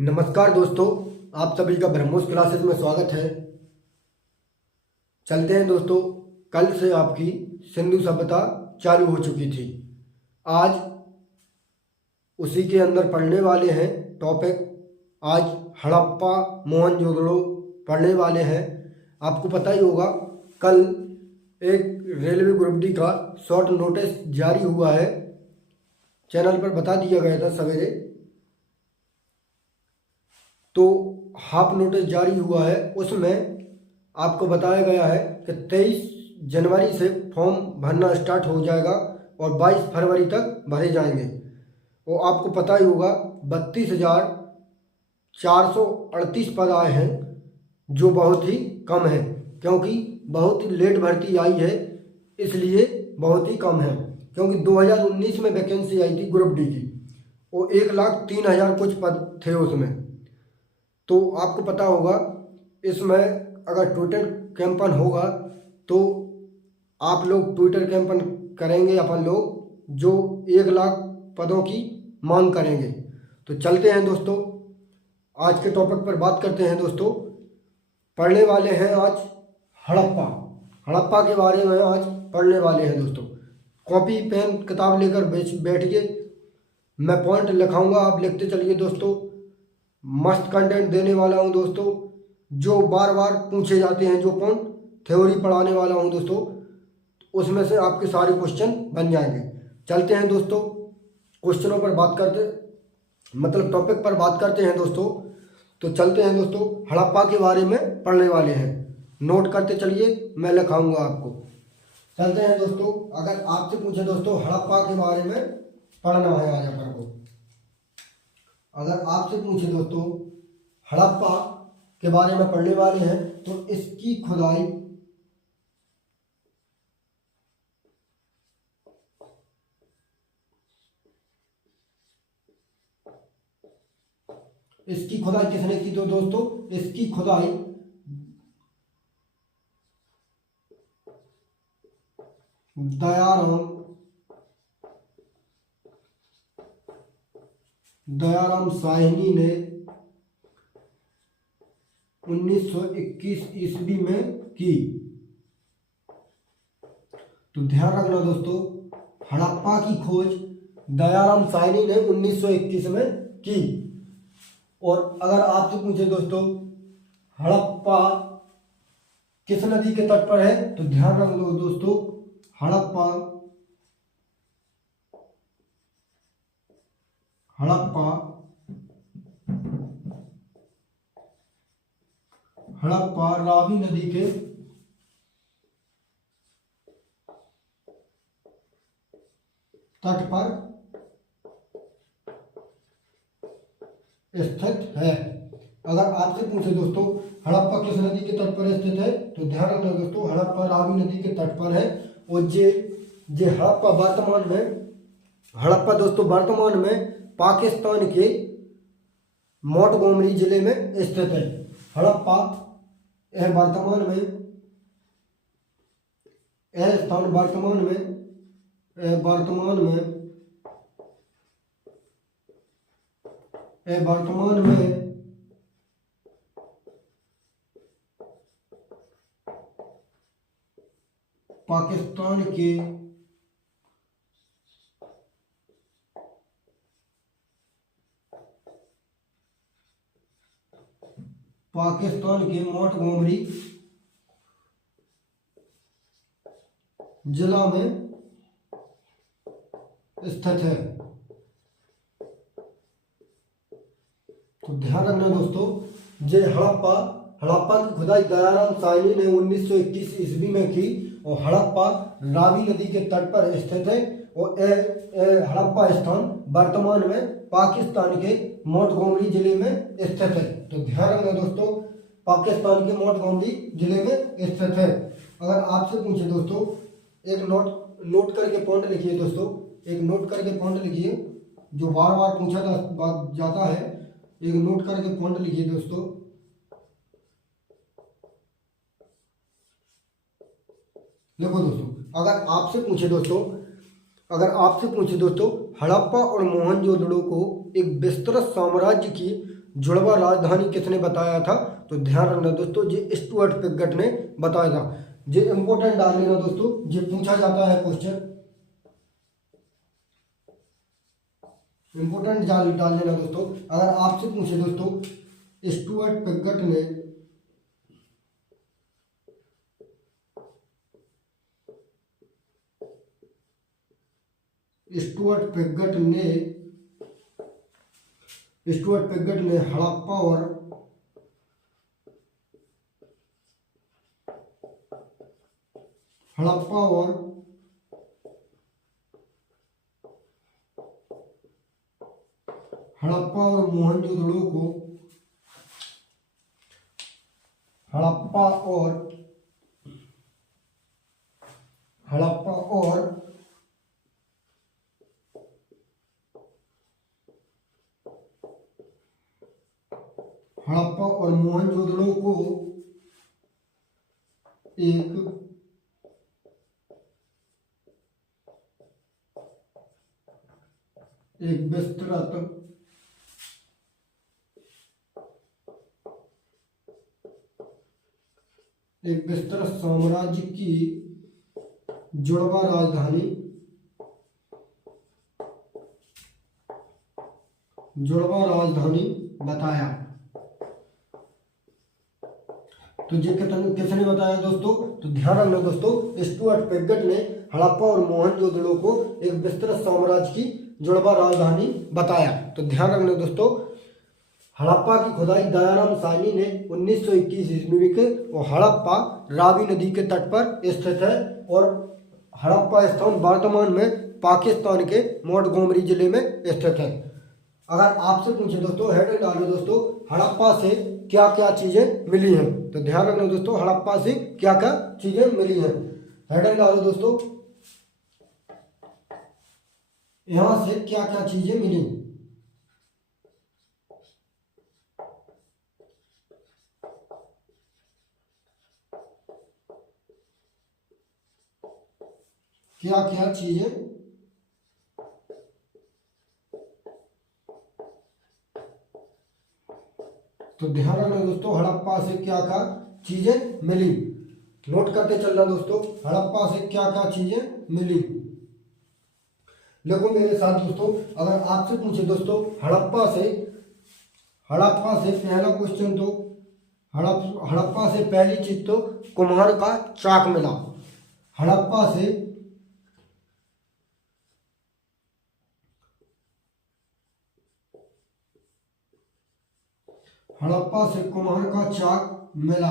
नमस्कार दोस्तों, आप सभी का ब्रह्मोस क्लासेस में स्वागत है। चलते हैं दोस्तों, कल से आपकी सिंधु सभ्यता चालू हो चुकी थी। आज उसी के अंदर पढ़ने वाले हैं टॉपिक। आज हड़प्पा मोहनजोदड़ो पढ़ने वाले हैं। आपको पता ही होगा, कल एक रेलवे ग्रुप डी का शॉर्ट नोटिस जारी हुआ है। चैनल पर बता दिया गया था सवेरे, तो हाफ नोटिस जारी हुआ है। उसमें आपको बताया गया है कि 23 जनवरी से फॉर्म भरना स्टार्ट हो जाएगा और 22 फरवरी तक भरे जाएंगे। वो आपको पता ही होगा, 32,438 पद आए हैं, जो बहुत ही कम है, क्योंकि बहुत ही लेट भर्ती आई है, इसलिए बहुत ही कम है। क्योंकि 2019 में वैकेंसी आई थी ग्रुप डी की, वो 1,03,000 कुछ पद थे उसमें। तो आपको पता होगा, इसमें अगर ट्विटर कैंपन होगा तो आप लोग ट्विटर कैंपन करेंगे अपन लोग, जो 1,00,000 पदों की मांग करेंगे। तो चलते हैं दोस्तों, आज के टॉपिक पर बात करते हैं दोस्तों। पढ़ने वाले हैं आज हड़प्पा के बारे में आज पढ़ने वाले हैं दोस्तों। कॉपी पेन किताब लेकर बैठिए, मैं पॉइंट लिखाऊंगा, आप लिखते चलिए दोस्तों। मस्त कंटेंट देने वाला हूं दोस्तों, जो बार बार पूछे जाते हैं, जो पॉइंट थ्योरी पढ़ाने वाला हूं दोस्तों, उसमें से आपके सारे क्वेश्चन बन जाएंगे। चलते हैं दोस्तों, क्वेश्चनों पर बात करते, मतलब टॉपिक पर बात करते हैं दोस्तों। तो चलते हैं दोस्तों, हड़प्पा के बारे में पढ़ने वाले हैं। नोट करते चलिए, मैं लिखाऊंगा आपको। चलते हैं दोस्तों, अगर आपसे पूछे दोस्तों हड़प्पा के बारे में पढ़ना है आज अपन को, अगर आपसे पूछे दोस्तों हड़प्पा के बारे में पढ़ने वाले हैं, तो इसकी खुदाई किसने की? तो दोस्तों इसकी खुदाई दयाराम साहनी ने 1921 ईस्वी में की। तो ध्यान रखना दोस्तों, हड़प्पा की खोज दयाराम साहनी ने 1921 में की। और अगर आपसे पूछे दोस्तों हड़प्पा किस नदी के तट पर है, तो ध्यान रख लो दोस्तों, हड़प्पा रावी नदी के तट पर स्थित है। अगर आपसे पूछे दोस्तों हड़प्पा किस नदी के तट पर स्थित है, तो ध्यान रखना दोस्तों, हड़प्पा रावी नदी के तट पर है। और जे हड़प्पा दोस्तों वर्तमान में पाकिस्तान के मोंटगोमरी जिले में स्थित है। हड़प्पा यह वर्तमान में पाकिस्तान के मोंटगोमरी जिला में स्थित है। तो ध्यान रखना दोस्तों, जे हड़प्पा की खुदाई दयाराम साहनी ने 1921 ईस्वी में की, और हड़प्पा रावी नदी के तट पर स्थित है। और हड़प्पा स्थान वर्तमान में पाकिस्तान के मोंटगोमरी जिले में स्थित है। तो ध्यान रखना दोस्तों, पाकिस्तान के मोंटगोमरी जिले में स्थित है। अगर आपसे पूछे दोस्तों, एक नोट करके पॉइंट लिखिए दोस्तों, एक नोट करके पॉइंट लिखिए, जो बार बार पूछा जाता है। एक नोट करके पॉइंट लिखिए दोस्तों। देखो दोस्तों, अगर आपसे पूछे दोस्तों हड़प्पा और मोहनजोदड़ो को एक विस्तृत साम्राज्य की जुड़वा राजधानी किसने बताया था? तो ध्यान रखना दोस्तों, ये स्टुअर्ट पिगट ने बताया था। ये इंपोर्टेंट डाल लेना दोस्तों, ये पूछा जाता है क्वेश्चन, इंपोर्टेंट डाल लेना दोस्तों। अगर आपसे पूछे दोस्तों स्टुअर्ट पिगट ने स्टुअर्ट पिगट ने हड़प्पा और मोहनजोदड़ो को हड़प्पा और मोहनजोदड़ो को एक विस्तृत साम्राज्य की जुड़वा राजधानी बताया। तो ये किसने बताया दोस्तों? तो ध्यान रखना दोस्तों, स्टुअर्ट पिगट ने हड़प्पा और मोहनजोदड़ो को एक विस्तृत साम्राज्य की जुड़वा राजधानी बताया। तो ध्यान रखना दोस्तों, हड़प्पा की खुदाई दयाराम साहनी ने 1921 ईस्वी के, और हड़प्पा रावी नदी के तट पर स्थित है, और हड़प्पा स्थान वर्तमान में पाकिस्तान के मोंटगोमरी जिले में स्थित है। अगर आपसे पूछे दोस्तों, हेडिंग डालो दोस्तों, हड़प्पा से क्या क्या चीजें मिली हैं? तो ध्यान रखना दोस्तों, हड़प्पा से क्या क्या चीजें मिली हैं। हेडिंग डालो दोस्तों, यहां से क्या क्या चीजें मिली। क्या क्या चीजें तो ध्यान रखना दोस्तों, हड़प्पा से क्या क्या चीजें मिली। नोट करते चलना दोस्तों, हड़प्पा से क्या क्या चीजें मिली। देखो मेरे साथ दोस्तों, अगर आपसे पूछे दोस्तों हड़प्पा से पहला क्वेश्चन, तो हड़प्पा से पहली चीज तो कुम्हार का चाक मिला। हड़प्पा से कुम्हार का चाक मिला।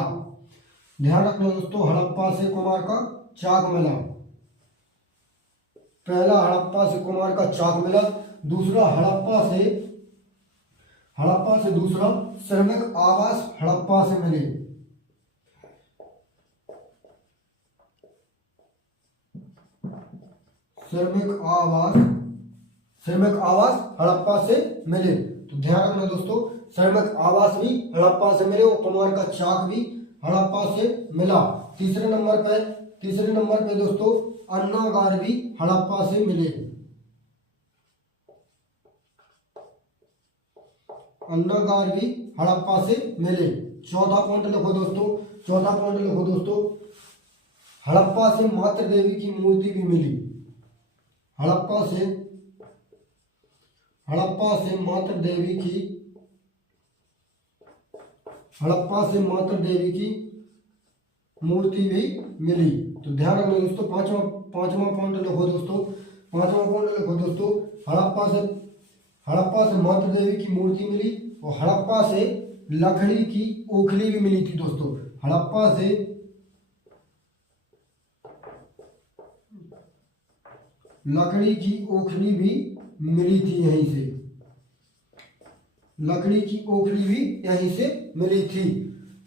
ध्यान रखना दोस्तों, हड़प्पा से कुम्हार का चाक मिला। पहला हड़प्पा से कुम्हार का चाक मिला। दूसरा हड़प्पा से दूसरा श्रमिक आवास हड़प्पा से मिले। श्रमिक आवास हड़प्पा से मिले। तो ध्यान रखना दोस्तों, श्रमिक आवास भी हड़प्पा से मिले, और कुम्हार का चाक भी हड़प्पा से मिला। तीसरे नंबर पे दोस्तों अन्नागार भी हड़प्पा से मिले। अन्नागार भी हड़प्पा से मिले। चौथा पॉइंट लिखो दोस्तों, हड़प्पा से मातृ देवी की मूर्ति भी मिली। हड़प्पा से मातृ देवी की मूर्ति भी मिली। तो ध्यान रखना दोस्तों, पांचवा पॉइंट लिखो दोस्तों, हड़प्पा से मातृ देवी की मूर्ति मिली, और हड़प्पा से लकड़ी की ओखली भी मिली थी दोस्तों। हड़प्पा से लकड़ी की ओखली भी मिली थी यहीं से। लकड़ी की ओखली भी यहीं से मिली थी।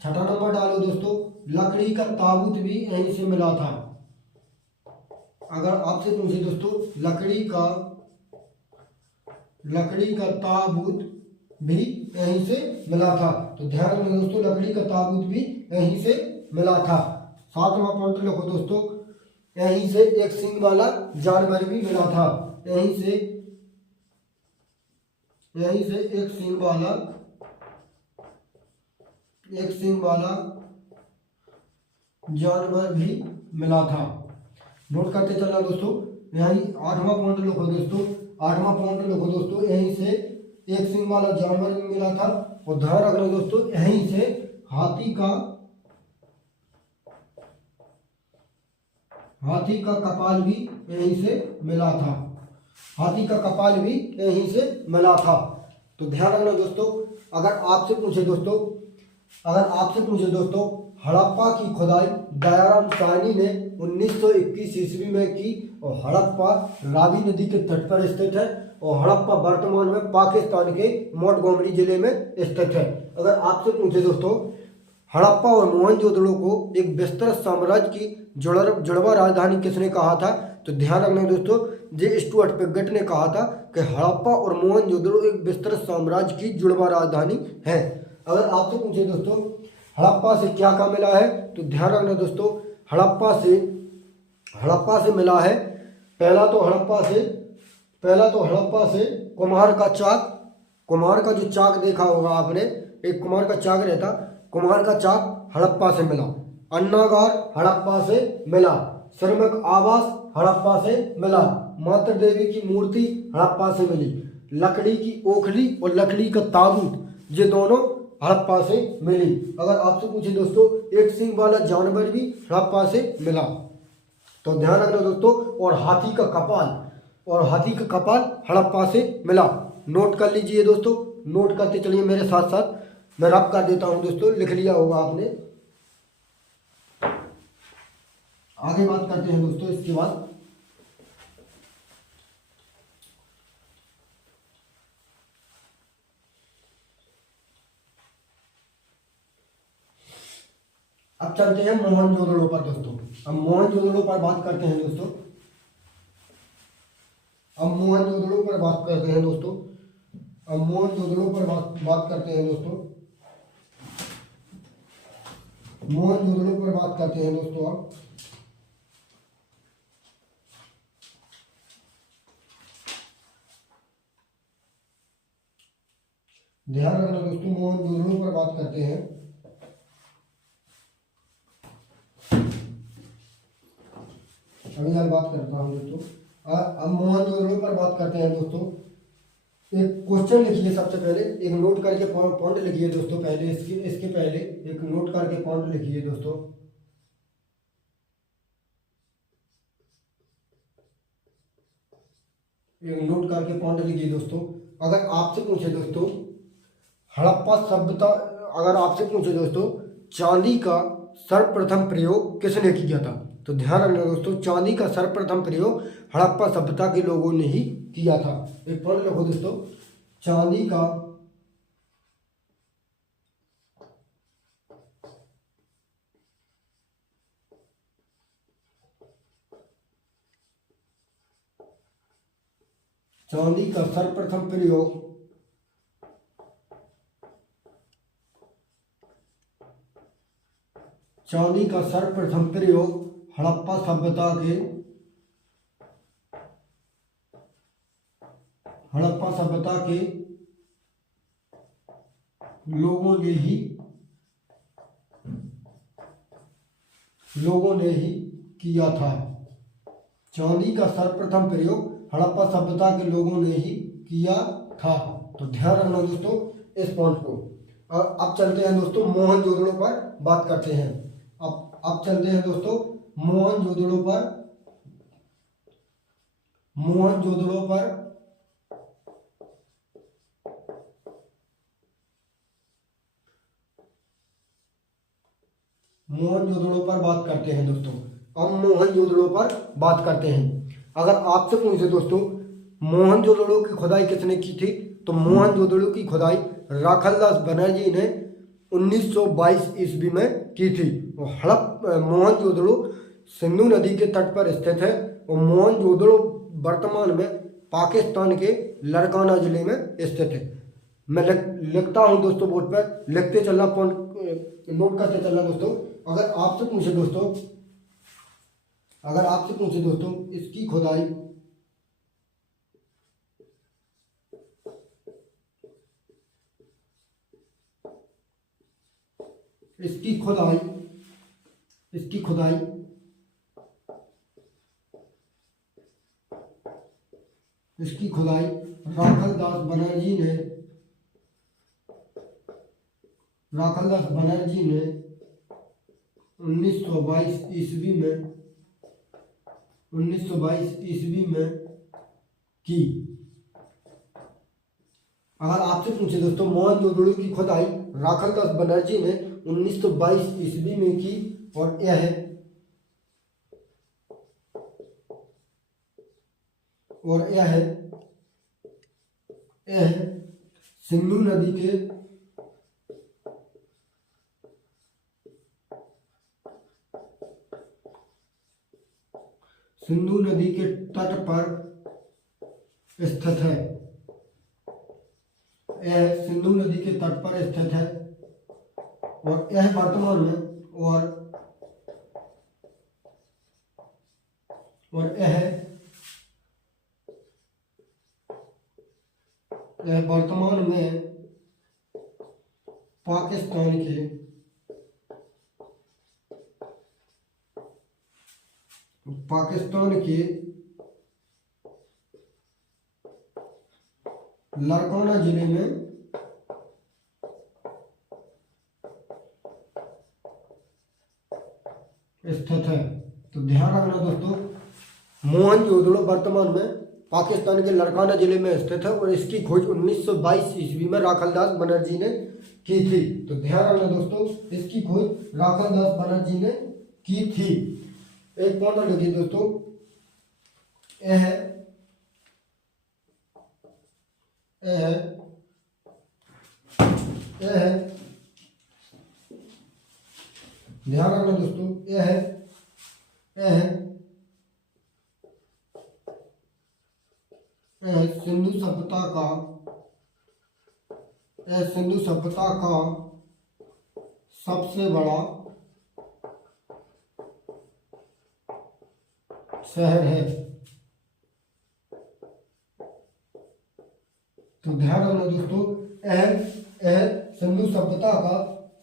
छठा नंबर डालो दोस्तों, लकड़ी का ताबूत भी यहीं से मिला था। अगर आपसे पूछे दोस्तों लकड़ी का ताबूत भी यहीं से मिला था, तो ध्यान रखना दोस्तों, लकड़ी का ताबूत भी यहीं से मिला था। सातवां पॉइंट लिखो दोस्तों, यहीं से एक सींग वाला जानवर भी मिला था। यहीं से एक सींग वाला एक सींग वाला जानवर भी मिला था। नोट करते चलना दोस्तों। यही 8वां पॉइंट लिखो दोस्तों, 8वां पॉइंट लिखो दोस्तों। यहीं से एक सींग वाला जानवर भी मिला था, और ध्यान रखना दोस्तों यहीं से हाथी का कपाल भी यहीं से मिला था। हाथी का कपाल भी यहीं से मिला था। तो ध्यान रखना दोस्तों, अगर आपसे पूछे दोस्तों हड़प्पा की खुदाई दयाराम साहनी ने 1921 ईस्वी में की, और हड़प्पा रावी नदी के तट पर स्थित है, और हड़प्पा वर्तमान में पाकिस्तान के मोंटगोमरी जिले में स्थित है। अगर आपसे पूछे दोस्तों हड़प्पा और मोहनजोदड़ो को एक विस्तृत साम्राज्य की जुड़वा राजधानी किसने कहा था, तो ध्यान रखना दोस्तों जे स्टुअर्ट पिगट ने कहा था कि हड़प्पा और मोहनजोदड़ो एक विस्तृत साम्राज्य की जुड़वा राजधानी है। अगर आपसे पूछे दोस्तों हड़प्पा से क्या क्या मिला है, तो ध्यान रखना दोस्तों हड़प्पा से मिला है, पहला तो हड़प्पा से कुम्हार का जो चाक देखा होगा आपने, एक कुम्हार का चाक रहता, कुम्हार का चाक हड़प्पा से मिला। अन्नागार हड़प्पा से मिला। श्रमिक आवास हड़प्पा से मिला। मातृ देवी की मूर्ति हड़प्पा से मिली। लकड़ी की ओखली और लकड़ी का ताबूत ये दोनों हड़प्पा से मिली। अगर आपसे पूछे दोस्तों एक सींग वाला जानवर भी हड़प्पा से मिला। तो ध्यान रखना दोस्तों, और हाथी का कपाल हड़प्पा से मिला। नोट कर लीजिए दोस्तों, नोट करते चलिए मेरे साथ साथ। मैं रब कर देता हूं दोस्तों, लिख लिया होगा आपने। आगे बात करते हैं दोस्तों इसके बाद। अब चलते हैं मोहनजोदड़ो पर दोस्तों। अब मोहनजोदड़ो पर बात करते हैं दोस्तों। मोहनजोदड़ो पर बात करते हैं दोस्तों। मोहनजोदड़ो पर बात करते हैं दोस्तों। अब ध्यान रखना दोस्तों, मोहनजोदड़ो पर बात करते हैं। अभी यार बात करता हूँ दोस्तों। अब मोहनजोदड़ो पर बात करते हैं दोस्तों। एक क्वेश्चन लिखिए सबसे पहले, एक नोट करके पॉइंट लिखिए दोस्तों। पहले इसके पहले एक नोट करके पॉइंट लिखिए दोस्तों। एक नोट करके पॉइंट लिखिए दोस्तों। अगर आपसे पूछे दोस्तों हड़प्पा सभ्यता, अगर आपसे पूछे दोस्तों चांदी का सर्वप्रथम प्रयोग किसने किया था, तो ध्यान रखना दोस्तों चांदी का सर्वप्रथम प्रयोग हड़प्पा सभ्यता के लोगों ने ही किया था। एक पॉइंट लिखो दोस्तों, चांदी का सर्वप्रथम प्रयोग हड़प्पा सभ्यता के लोगों ने ही किया था। चांदी का सर्वप्रथम प्रयोग हड़प्पा सभ्यता के लोगों ने ही किया था। तो ध्यान रखना दोस्तों इस पॉइंट को। अब चलते हैं दोस्तों मोहनजोदड़ो पर बात करते हैं। अब चलते हैं दोस्तों मोहनजोदड़ो पर बात करते हैं दोस्तों। अब मोहनजोदड़ो पर बात करते हैं। अगर आपसे पूछे दोस्तों मोहनजोदड़ो की खुदाई किसने की थी, तो मोहनजोदड़ो की खुदाई राखालदास बनर्जी ने 1922 ईस्वी में की थी। और मोहनजोदड़ो सिंधु नदी के तट पर स्थित है, और मोहनजोदड़ो वर्तमान में पाकिस्तान के लड़काना जिले में स्थित है। मैं लिखता हूं दोस्तों बोर्ड पर, लिखते चलना, नोट करते चलना दोस्तों। अगर आपसे पूछे दोस्तों इसकी खुदाई इसकी खुदाई राखल दास बनर्जी ने 1922 ईस्वी में की। अगर आपसे पूछे दोस्तों मोहनजोदड़ो की खुदाई राखल दास बनर्जी ने 1922 ईस्वी में की, और यह सिंधु नदी के तट पर स्थित है। यह सिंधु नदी के तट पर स्थित है, और यह वर्तमान में पाकिस्तान के लारकाना जिले में स्थित है। तो ध्यान रखना दोस्तों, मोहनजोदड़ो वर्तमान में पाकिस्तान के लारकाना जिले में स्थित है, और इसकी खोज 1922 ईस्वी में राखल दास बनर्जी ने की थी। तो ध्यान रखना दोस्तों, इसकी खोज राखल दास बनर्जी ने की थी। एक पॉइंट और लिखिए दोस्तों, यह ध्यान रखना दोस्तों, यह सिंधु सभ्यता का सबसे बड़ा शहर है। तो ध्यान रखना दोस्तों, यह सिंधु सभ्यता का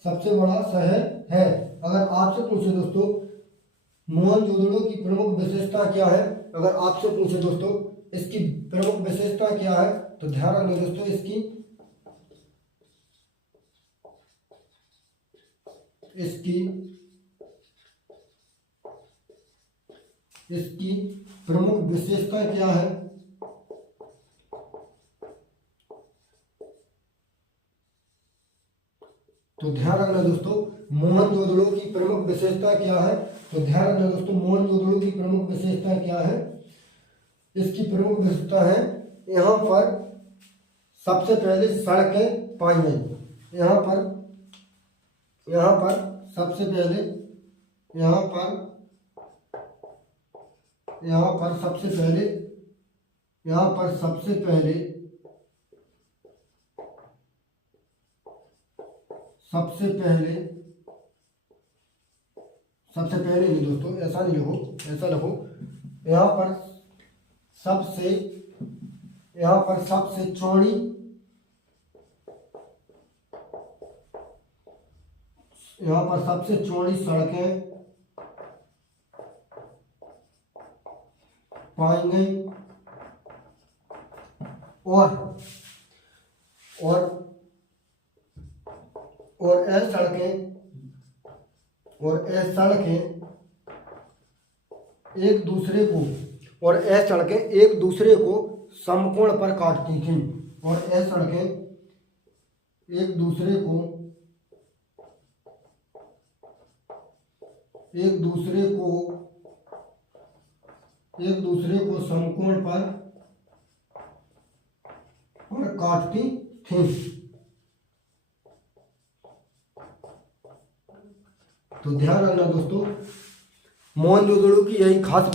सबसे बड़ा शहर है। अगर आपसे पूछे दोस्तों मोहनजोदड़ो की प्रमुख विशेषता क्या है, अगर आपसे पूछे दोस्तों इसकी प्रमुख विशेषता क्या है, तो ध्यान रखना दोस्तों, इसकी प्रमुख विशेषता क्या है, तो ध्यान रखना दोस्तों मोहनजोदड़ो की प्रमुख विशेषता क्या है, तो ध्यान रखना दोस्तों मोहनजोदड़ो की प्रमुख विशेषता क्या है। इसकी प्रमुख विशेषता है, यहाँ पर सबसे पहले सड़कें पाई गई। यहाँ पर सबसे पहले नहीं दोस्तों, ऐसा नहीं लिखो, ऐसा लिखो, यहाँ पर सबसे चौड़ी सड़कें पाई गई, और यह सड़कें एक दूसरे को समकोण पर काटती थीं, और यह सड़कें एक दूसरे को समकोण पर काटती थीं। तो ध्यान रखना दोस्तों, मोहनजोदड़ो की यही खास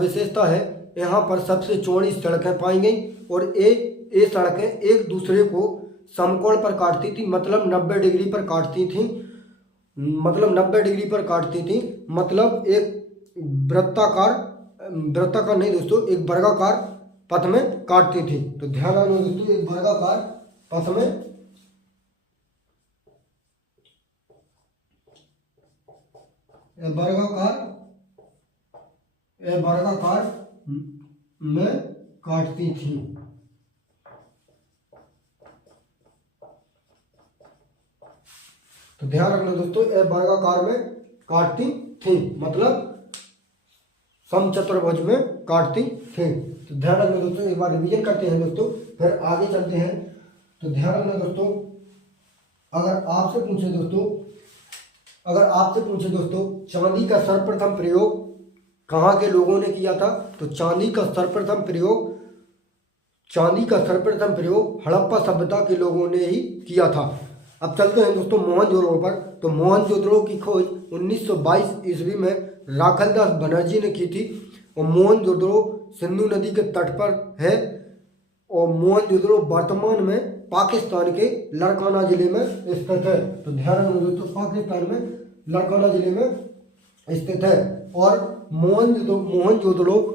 विशेषता है। यहाँ पर सबसे चौड़ी सड़कें पाई गई, और ये सड़कें एक दूसरे को समकोण पर काटती थी, मतलब 90 डिग्री पर काटती थी, मतलब एक वृत्ताकार नहीं दोस्तों, एक वर्गाकार पथ में काटती थी। तो ध्यान रखना दोस्तों, एक वर्गाकार पथ में वर्गाकार में काटती थी। तो ध्यान रखना दोस्तों, ए वर्गाकार में काटती थी मतलब समचतुर्भुज में काटती थी। तो ध्यान रखना दोस्तों, एक बार रिवीजन करते हैं दोस्तों, फिर आगे चलते हैं। तो ध्यान रखना दोस्तों, अगर आपसे पूछे दोस्तों चांदी का सर्वप्रथम प्रयोग कहाँ के लोगों ने किया था, तो चांदी का सर्वप्रथम प्रयोग हड़प्पा सभ्यता के लोगों ने ही किया था। अब चलते हैं दोस्तों मोहनजोदड़ो पर। तो मोहनजोदड़ो की खोज 1922 ईस्वी में राखलदास बनर्जी ने की थी और मोहनजोदड़ो सिंधु नदी के तट पर है और मोहनजोदड़ो वर्तमान में पाकिस्तान के लारकाना जिले में स्थित है। तो ध्यान रखना दोस्तों, पाकिस्तान में लारकाना जिले में स्थित है और मोहनजोदड़ो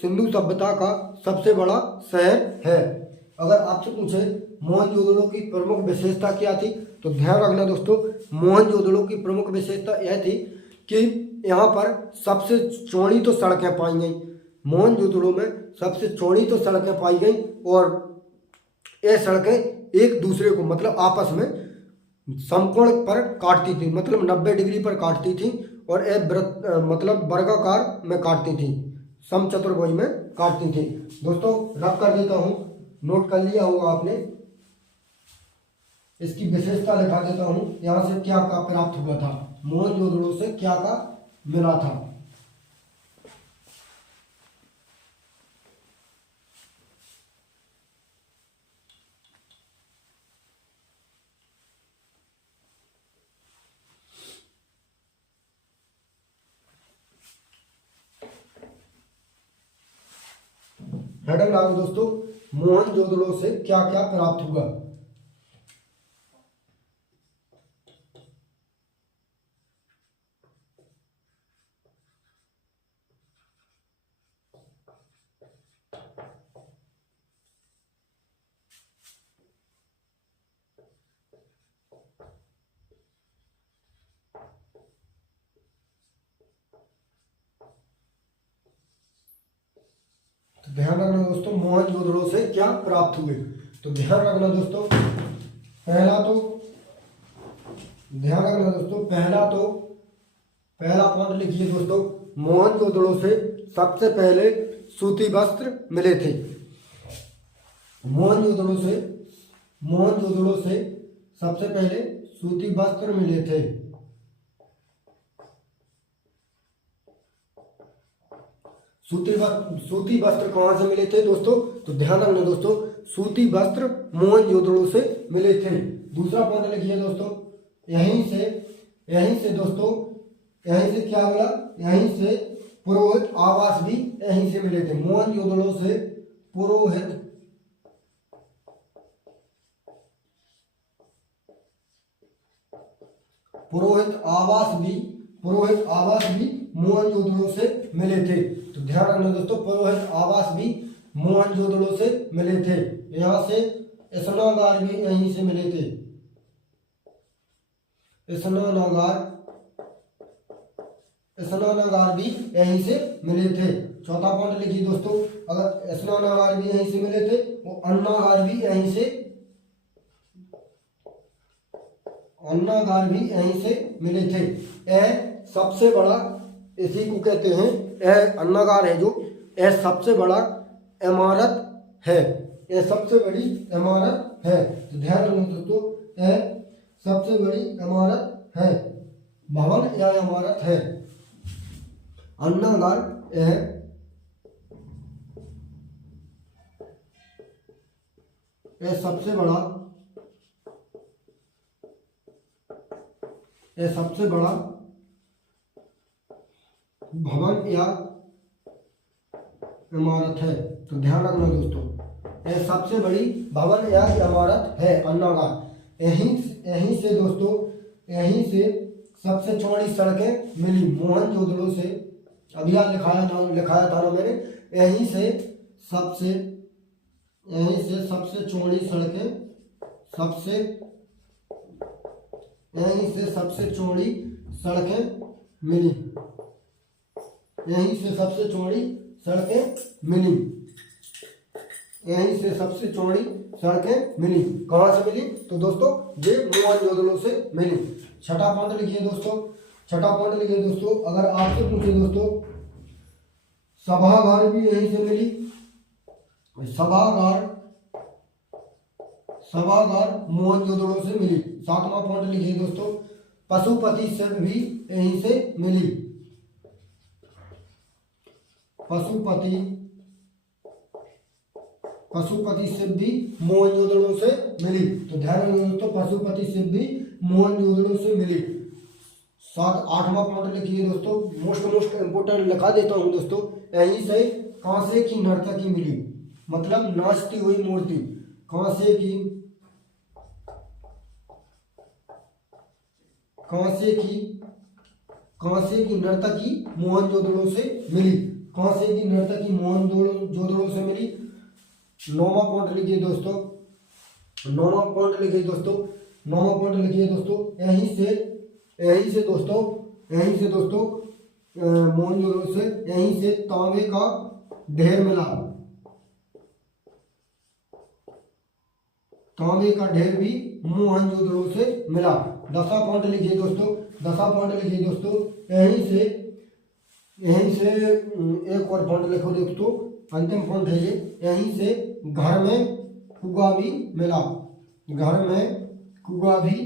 सिंधु सभ्यता का सबसे बड़ा शहर है। अगर आपसे पूछे मोहनजोदड़ो की प्रमुख विशेषता क्या थी, तो ध्यान रखना दोस्तों, मोहनजोदड़ो की प्रमुख विशेषता यह थी कि यहाँ पर सबसे चौड़ी तो सड़कें पाई गई। मोहनजोदड़ो में सबसे चौड़ी तो सड़कें पाई गई और ये सड़कें एक दूसरे को मतलब आपस में समकोण पर काटती थी, मतलब 90 डिग्री पर काटती थी और ये मतलब वर्गाकार में काटती थी, समचतुर्भुज में काटती थी। दोस्तों रब कर देता हूँ, नोट कर लिया होगा आपने, इसकी विशेषता लिखा देता हूँ। यहाँ से क्या क्या प्राप्त हुआ था, मोहनजोदड़ो से क्या क्या मिला था। हेडिंग लागू दोस्तों, मोहनजोदड़ो से क्या क्या प्राप्त हुआ। तो ध्यान रखना दोस्तों, मोहनजोदड़ो से क्या प्राप्त हुए। तो ध्यान रखना दोस्तों, पहला पॉइंट लिखिए दोस्तों, मोहनजोदड़ो से सबसे पहले सूती वस्त्र मिले थे। मोहनजोदड़ो से सबसे पहले सूती वस्त्र मिले थे। सूती वस्त्र कहाँ से मिले थे दोस्तों, तो ध्यान रखना दोस्तों, सूती वस्त्र मोहनजोदड़ो से मिले थे। दूसरा पॉइंट लिखिए दोस्तों, यहीं से क्या मिला, यहीं से पुरोहित आवास भी यहीं से मिले थे। मोहनजोदड़ो से पुरोहित आवास भी मोहनजोदड़ो से मिले थे। तो ध्यान रखना दोस्तों, पुरोहित आवास भी मोहनजोदड़ो से मिले थे। यहाँ से स्नानागार भी यहीं से मिले थे। स्नानागार भी यहीं से मिले थे। चौथा पॉइंट लिखिए दोस्तों, अगर स्नानागार भी यहीं से मिले थे वो अन्नागार भी यहीं से मिले थे। यह सबसे बड़ा, इसी को कहते हैं, यह अन्नागार है जो, यह सबसे बड़ा इमारत है, यह सबसे बड़ी इमारत है। तो ध्यान रखना दोस्तों, यह सबसे बड़ी इमारत है, भवन या इमारत है। अन्नागार यह सबसे बड़ा भवन या इमारत है। तो ध्यान रखना दोस्तों, यह सबसे बड़ी भवन या इमारत है अन्नागार। यहीं से दोस्तों, यहीं से सबसे चौड़ी सड़कें मिली मोहनजोदड़ो से। अभी याद लिखाया था ना मैंने, यहीं से सबसे चौड़ी सड़कें, यहीं से सबसे चौड़ी सड़कें मिली। यहीं से सबसे चौड़ी सड़कें मिली। यहीं से सबसे चौड़ी सड़कें मिली। कहाँ से मिली? तो दोस्तों ये मोहनजोदड़ो से मिली। छठा पॉइंट लिखिए दोस्तों। छठा पॉइंट लिखिए दोस्तों, अगर आपसे पूछे दोस्तों सभागार भी यहीं से मिली। सभागार मोहनजोदड़ो से मिली। सातवां पॉइंट लिखिए दोस्तों, पशुपति शिव भी यहीं से मिली। पशुपति शिव भी मोहनजोदड़ो से मिली। तो ध्यान रखिए दोस्तों, पशुपति शिव भी मोहनजोदड़ो से मिली। आठवां पॉइंट लिखिए दोस्तों, मोस्ट इंपोर्टेंट लिखा देता हूं दोस्तों, यहीं से कांसे की नर्तकी मिली, मतलब नाचती हुई मूर्ति। कांसे की नर्तकी मोहनजोदड़ो से मिली। कांसे की नर्तकी मोहनजोदड़ो से मिली। नौवां पॉइंट लिखिए दोस्तों। नौवां पॉइंट लिखिए दोस्तों, यहीं से दोस्तों मोहनजोदड़ो से यहीं से तांबे का ढेर मिला। तांबे का ढेर भी मोहनजोदड़ो से मिला। दसवां पॉइंट लिखिए दोस्तों, यहीं से एक और पॉइंट लिखो दोस्तों, अंतिम पॉइंट है ये। यहीं से घर में कुआं भी मिला। घर में कुआं भी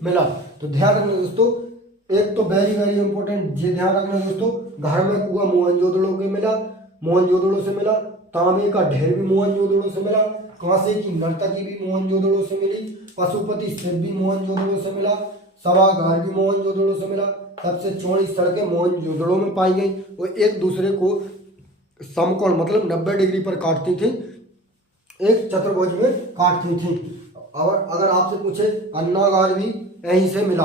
मिला। तो ध्यान रखना दोस्तों, एक तो वेरी वेरी इंपॉर्टेंट ये ध्यान रखना दोस्तों, घर में कुआं मोहनजोदड़ो से मिला। तांबे का ढेर भी मोहनजोदड़ो से मिला। कांसे की नर्तकी भी मोहनजोदड़ो से मिली। पशुपति शिव भी मोहनजोदड़ो से मिला। सभागार भी मोहनजोदड़ो से मिला। सबसे चौड़ी सड़कें मोहनजोदड़ो में पाई गई और एक दूसरे को समकोण मतलब 90 डिग्री पर काटती थी, एक चतुर्भुज में काटती थी। और अगर आपसे पूछे अन्नागार भी यहीं से मिला।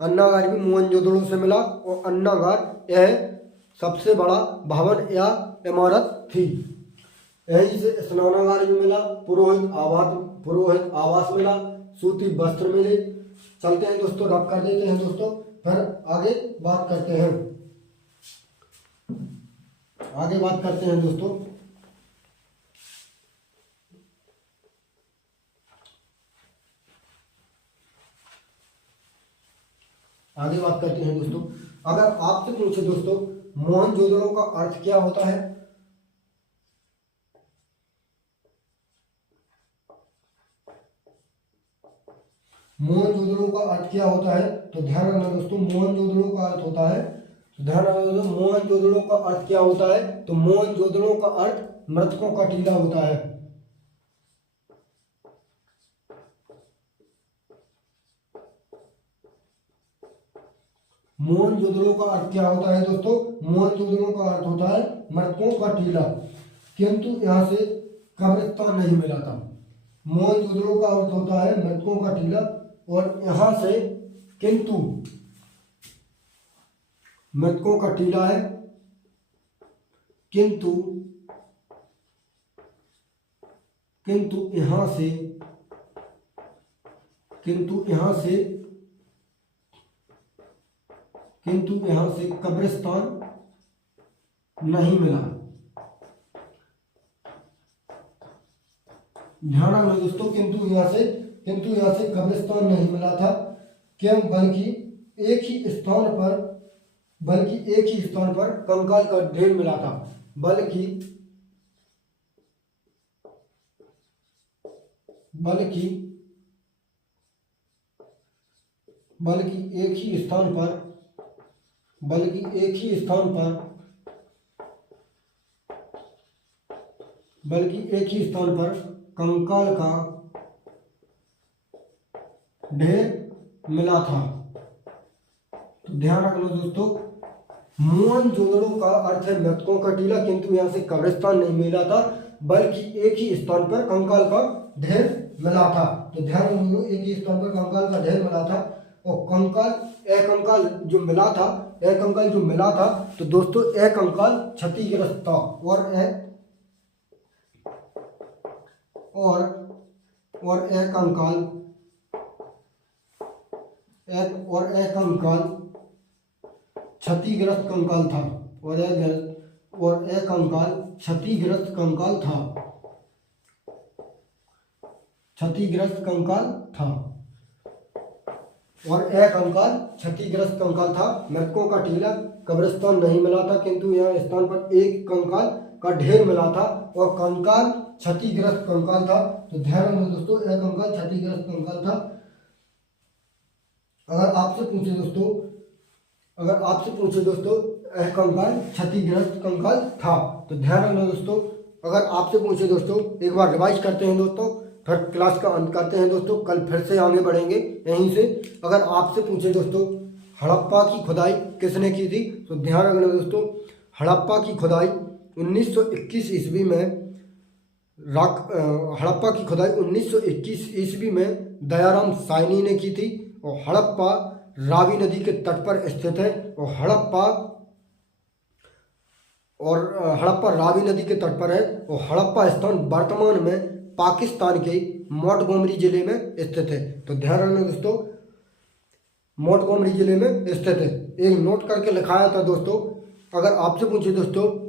अन्नागार भी मोहनजोदड़ो से मिला और अन्नागार यह सबसे बड़ा भवन या इमारत थी। यहीं से स्नानागार भी मिला। पुरोहित आवास मिला। सूती वस्त्र मिले। चलते हैं दोस्तों, रब कर देते हैं दोस्तों, फिर आगे बात करते हैं दोस्तों। आगे बात करते हैं दोस्तों, अगर आपसे पूछे दोस्तों मोहनजोदड़ो का अर्थ क्या होता है? मोहनजोदड़ो का अर्थ क्या होता है? तो ध्यान रखना दोस्तों, मोहनजोदड़ो का अर्थ होता है, तो ध्यान रखना दोस्तों, मोहनजोदड़ो का अर्थ क्या होता है? तो मोहनजोदड़ो का अर्थ मृतकों का टीला होता है। मोहनजोदड़ो का अर्थ क्या होता है दोस्तों? मोहनजोदड़ो का अर्थ होता है मृतकों का टीला, किंतु यहाँ से कब्रिस्तान नहीं मिला था। मोहनजोदड़ो का अर्थ होता है मृतकों का टीला और यहाँ से किंतु मृतकों का टीला है, किंतु यहाँ से कब्रिस्तान नहीं मिला। ध्यान रखना दोस्तों, किंतु यहाँ से कब्रिस्तान नहीं मिला था। क्यों? बल्कि एक ही स्थान पर कंकाल का ढेर मिला था। बल्कि एक ही स्थान पर कंकाल का ढेर मिला था। तो ध्यान रखना दोस्तों, मोहनजोदड़ो का अर्थ है मृतकों का टीला, किंतु यहाँ से कब्रिस्तान नहीं मिला था, बल्कि एक ही स्थान पर कंकाल का ढेर मिला था। तो ध्यान रखना, एक ही स्थान पर कंकाल का ढेर मिला था और एक कंकाल जो मिला था तो दोस्तों एक कंकाल क्षतिग्रस्त था और एक कंकाल एक कंकाल क्षतिग्रस्त कंकाल था, और एक कंकाल क्षतिग्रस्त कंकाल था, क्षतिग्रस्त कंकाल था, और एक कंकाल क्षतिग्रस्त कंकाल था। मृतकों का टीला कब्रिस्तान नहीं मिला था, किंतु यह स्थान पर एक कंकाल का ढेर मिला था, और कंकाल क्षतिग्रस्त कंकाल था। तो ध्यान रखना दोस्तों, एक कंकाल क्षतिग्रस्त कंकाल था। अगर आपसे पूछे दोस्तों एक कंकाल क्षतिग्रस्त कंकाल था, तो ध्यान रखना दोस्तों। अगर आपसे पूछे दोस्तों, एक बार रिवाइज करते हैं दोस्तों, फिर क्लास का अंत करते हैं दोस्तों, कल फिर से आगे बढ़ेंगे यहीं से। अगर आपसे पूछे दोस्तों हड़प्पा की खुदाई किसने की थी, तो ध्यान रखना दोस्तों, हड़प्पा की खुदाई 1921 ईस्वी में हड़प्पा की खुदाई 1921 ईस्वी में दयाराम साइनी ने की थी, और हड़प्पा रावी नदी के तट पर स्थित है, और हड़प्पा रावी नदी के तट पर है, और हड़प्पा स्थान वर्तमान में पाकिस्तान के मोंटगोमरी जिले में स्थित है। तो ध्यान रखना दोस्तों, मोंटगोमरी जिले में स्थित है। एक नोट करके लिखाया था दोस्तों। अगर आपसे पूछे दोस्तों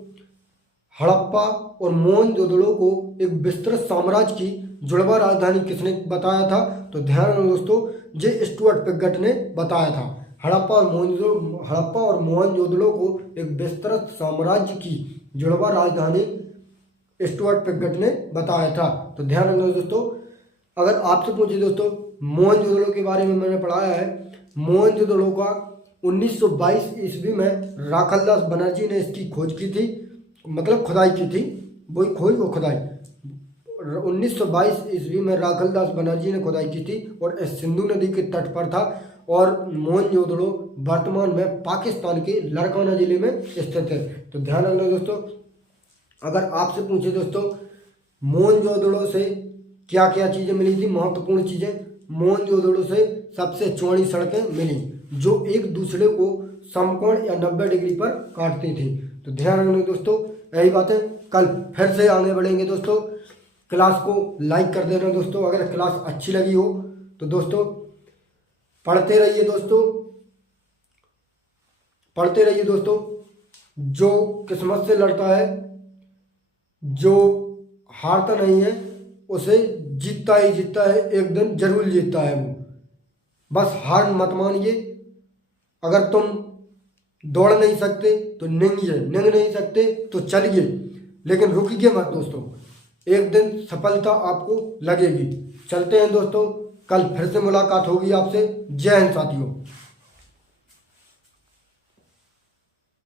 हड़प्पा और मोहनजोदड़ो को एक विस्तृत साम्राज्य की जुड़वा राजधानी किसने बताया था, तो ध्यान रखना दोस्तों, जे स्टुअर्ट पिगट ने बताया था। हड़प्पा और मोहनजोदड़ो को एक विस्तृत साम्राज्य की जुड़वा राजधानी स्टुअर्ट पिगट ने बताया था। तो ध्यान रखना दोस्तों। अगर आपसे पूछे दोस्तों मोहनजोदड़ो के बारे में, मैंने पढ़ाया है, मोहनजोदड़ो का 1922 ईस्वी में राखलदास बनर्जी ने इसकी खोज की थी, मतलब खुदाई की थी, वही खोज वो खुदाई 1922 ईस्वी में राखलदास बनर्जी ने खुदाई की थी, और इस सिंधु नदी के तट पर था। और मोहनजोदड़ो वर्तमान में पाकिस्तान के लारकाना जिले में स्थित है। तो ध्यान रखना दोस्तों। अगर आपसे पूछे दोस्तों मोहनजोदड़ो से क्या क्या चीज़ें मिली थी, महत्वपूर्ण चीज़ें, मोहनजोदड़ो से सबसे चौड़ी सड़कें मिली जो एक दूसरे को समकोण या 90 डिग्री पर काटती थी। तो ध्यान रखना दोस्तों, यही बातें कल फिर से आगे बढ़ेंगे दोस्तों। क्लास को लाइक कर देना दोस्तों, अगर क्लास अच्छी लगी हो तो दोस्तों पढ़ते रहिए दोस्तों। जो किस्मत से लड़ता है, जो हारता नहीं है, उसे जीतता ही जीतता है, एक दिन जरूर जीतता है वो। बस हार मत मानिए। अगर तुम दौड़ नहीं सकते तो निंगिए, निंग नहीं सकते तो चलिए, लेकिन रुकिए मत दोस्तों, एक दिन सफलता आपको लगेगी। चलते हैं दोस्तों, कल फिर से मुलाकात होगी आपसे। जय हिंद साथियों।